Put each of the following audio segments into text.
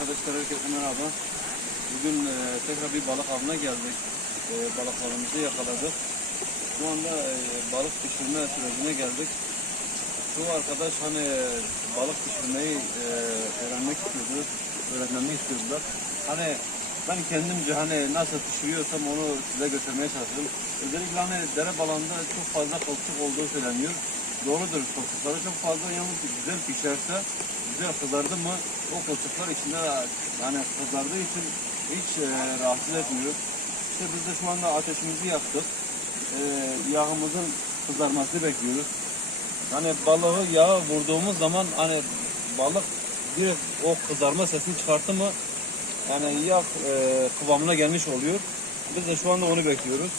Arkadaşlar herkese merhaba. Bugün e, tekrar bir balık avına geldik. E, balıklarımızı yakaladık. Şu anda e, balık pişirme sürecine geldik. Şu arkadaş hani balık pişirmeyi e, öğrenmek istiyordu. Öğrenmemi istiyordular. Hani ben kendimce hani nasıl pişiriyorsam onu size göstermeye çalışıyorum. Özellikle hani dere balığında çok fazla koltuk olduğu söyleniyor. Doğrudur koltukları çok fazla yalnız güzel pişerse, güzel kızardı mı o koltuklar içinde yani kızardığı için hiç e, rahatsız etmiyor. İşte biz de şu anda ateşimizi yaktık. E, yağımızın kızarmasını bekliyoruz. Hani balığı yağa vurduğumuz zaman hani balık direkt o kızarma sesini çıkarttı mı yani yağ e, kıvamına gelmiş oluyor. Biz de şu anda onu bekliyoruz.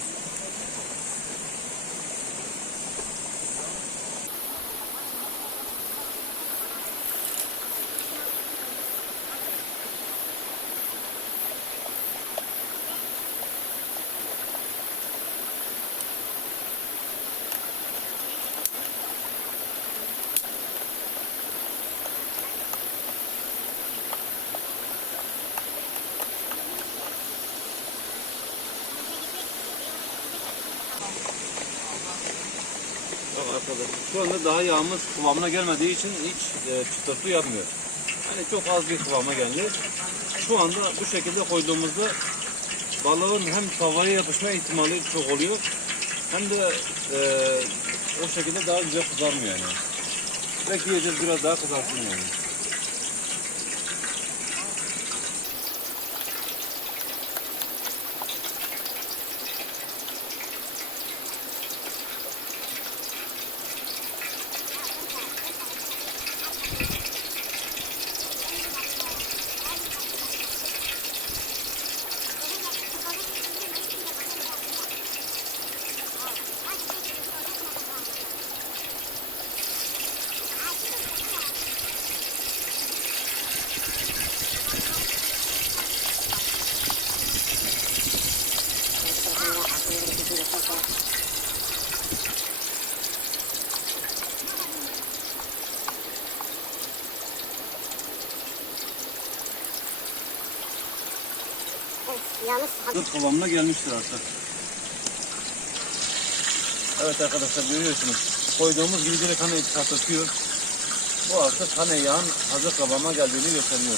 Arkadaşlar şu anda daha yağımız kıvamına gelmediği için hiç e, çıtırtı yapmıyor. Yani çok az bir kıvama geldi. Şu anda bu şekilde koyduğumuzda balığın hem tavaya yapışma ihtimali çok oluyor hem de e, o şekilde daha güzel kızarmıyor yani. Bekleyeceğiz biraz daha kızarsın yani. Yalnız Hazır kıvamına gelmiştir artık. Evet arkadaşlar görüyorsunuz. Koyduğumuz gibi direkt hani çatırtıyor. Bu artık hani yağın hazır kıvama geldiğini gösteriyor.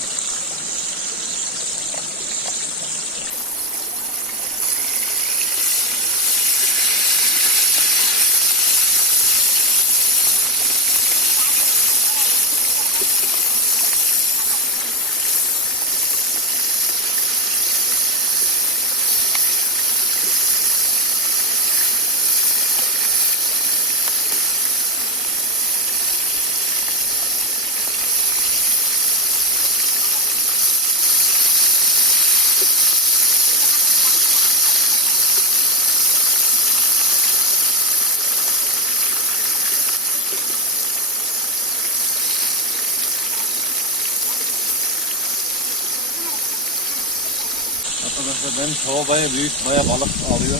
Arkadaşlar benim tava büyük, baya balık alıyor.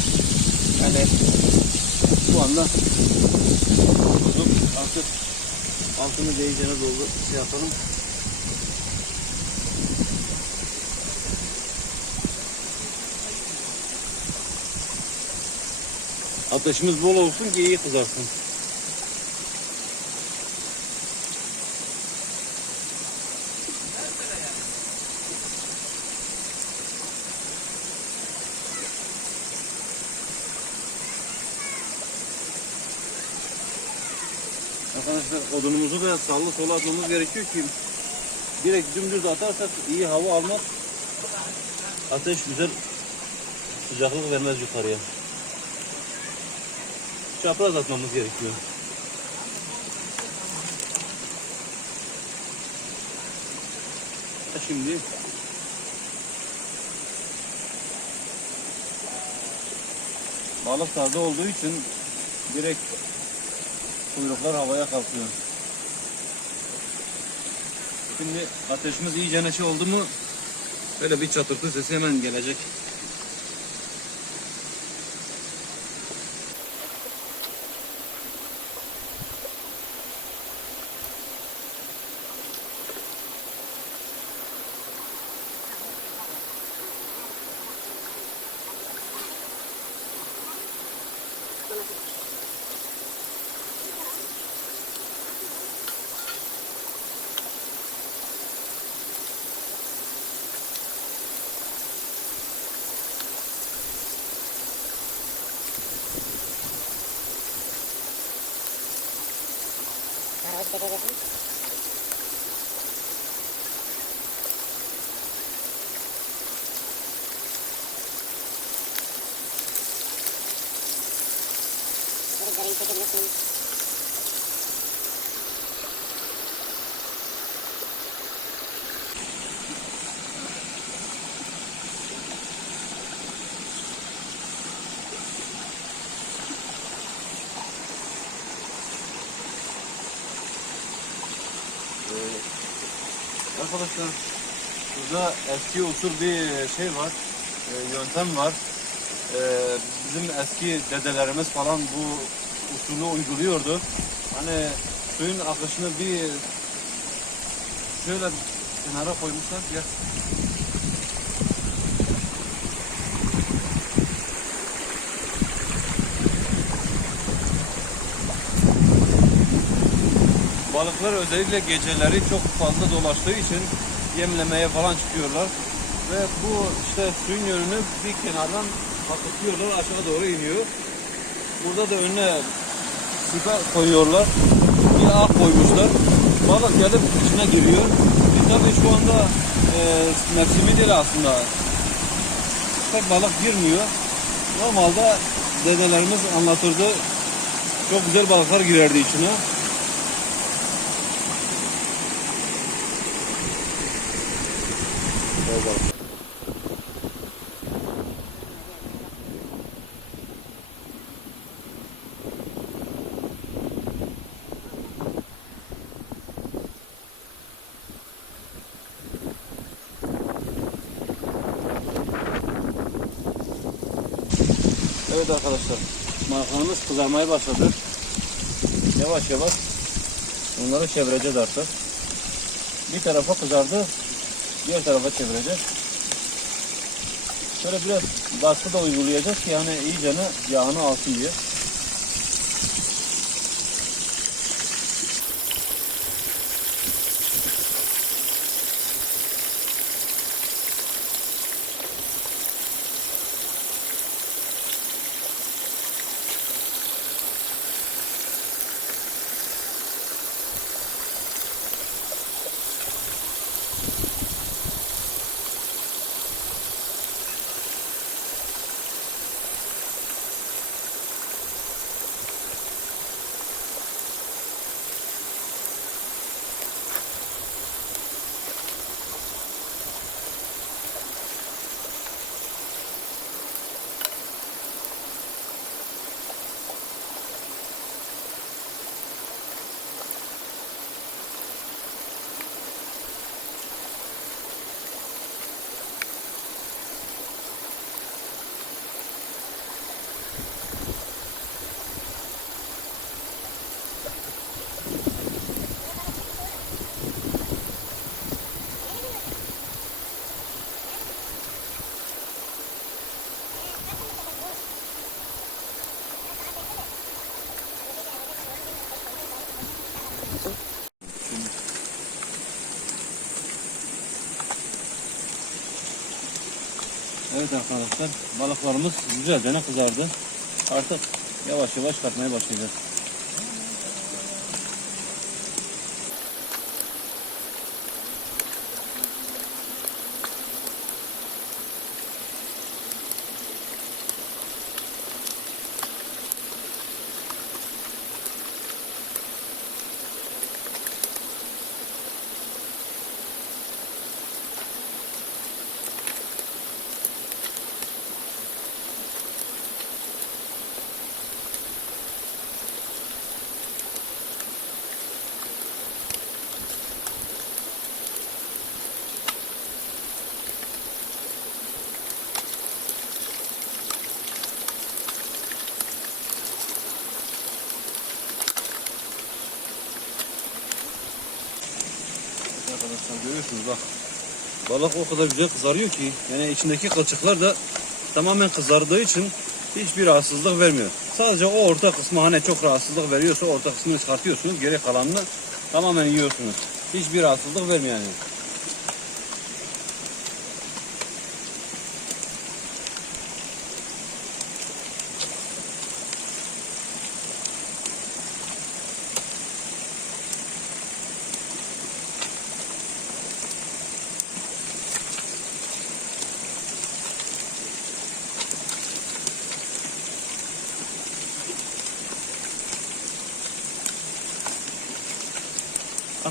Yani şu anda tutup artık altını değeceğine doğru şey yapalım. Ateşimiz bol olsun ki iyi kızarsın. Arkadaşlar odunumuzu da sallı sola atmamız gerekiyor ki direkt dümdüz atarsak iyi hava almaz. Ateş güzel sıcaklık vermez yukarıya. Çapraz atmamız gerekiyor. Şimdi balık taze olduğu için direkt kuyruklar havaya kalkıyor. Şimdi ateşimiz iyice neşe oldu mu böyle bir çatırtı sesi hemen gelecek. Thank you. Dhaka কাটা রাখুন Arkadaşlar burada eski usul bir şey var, e, yöntem var. Ee, bizim eski dedelerimiz falan bu usulü uyguluyordu. Hani suyun akışını bir şöyle kenara koymuşlar ya. Balıklar özellikle geceleri çok fazla dolaştığı için yemlemeye falan çıkıyorlar. Ve bu işte suyun yönünü bir kenardan akıtıyorlar aşağı doğru iniyor. Burada da önüne süper koyuyorlar. Bir ağ koymuşlar. Balık gelip içine giriyor. E tabii şu anda e, mevsimi değil aslında. Pek balık girmiyor. Normalde dedelerimiz anlatırdı. Çok güzel balıklar girerdi içine. Evet arkadaşlar, markamız kızarmaya başladı. Yavaş yavaş bunları çevireceğiz artık. Bir tarafa kızardı, diğer tarafa çevireceğiz. Şöyle biraz baskı da uygulayacağız ki yani iyicene yağını alsın diye. Evet arkadaşlar balıklarımız güzelce kızardı. Artık yavaş yavaş katmaya başlayacağız. Arkadaşlar görüyorsunuz bak. Balık o kadar güzel kızarıyor ki yani içindeki kılçıklar da tamamen kızardığı için hiçbir rahatsızlık vermiyor. Sadece o orta kısmı hani çok rahatsızlık veriyorsa orta kısmını çıkartıyorsunuz. Geri kalanını tamamen yiyorsunuz. Hiçbir rahatsızlık vermiyor yani.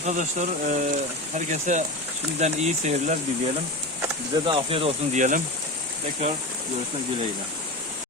Arkadaşlar e, herkese şimdiden iyi seyirler dileyelim. Bize de afiyet olsun diyelim. Tekrar görüşmek dileğiyle.